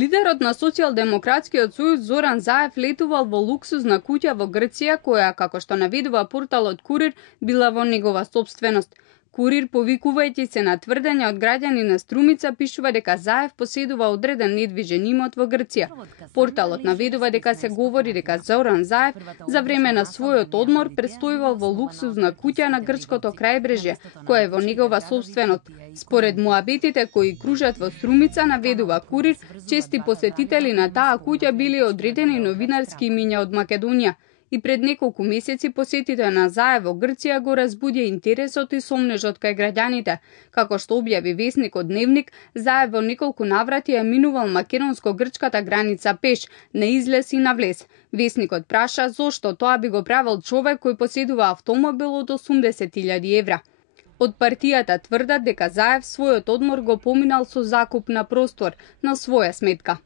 Лидерот на Социјалдемократскиот сојуз Зоран Заев летувал во луксузна куќа во Грција, која, како што наведува порталот Курир, била во негова сопственост. Курир, повикувајќи се на тврдења од граѓани на Струмица, пишува дека Заев поседува одреден недвижен имот во Грција. Порталот наведува дека се говори дека Зоран Заев за време на својот одмор престојувал во луксузна куќа на грчкото крајбрежје, која е во негова сопственост. Според муабетите кои кружат во Струмица, наведува Курир, чести посетители на таа куќа били одредени новинарски имиња од Македонија. И пред неколку месеци посетите на Заев во Грција го разбудија интересот и сомнежот кај граѓаните. Како што објави весникот Дневник, Заев во неколку наврати е минувал македонско-грчката граница пеш, на излез и на влез. Весникот праша зошто тоа би го правил човек кој поседува автомобил од 80.000 евра. Од партијата тврдат дека Заев својот одмор го поминал со закуп на простор на своја сметка.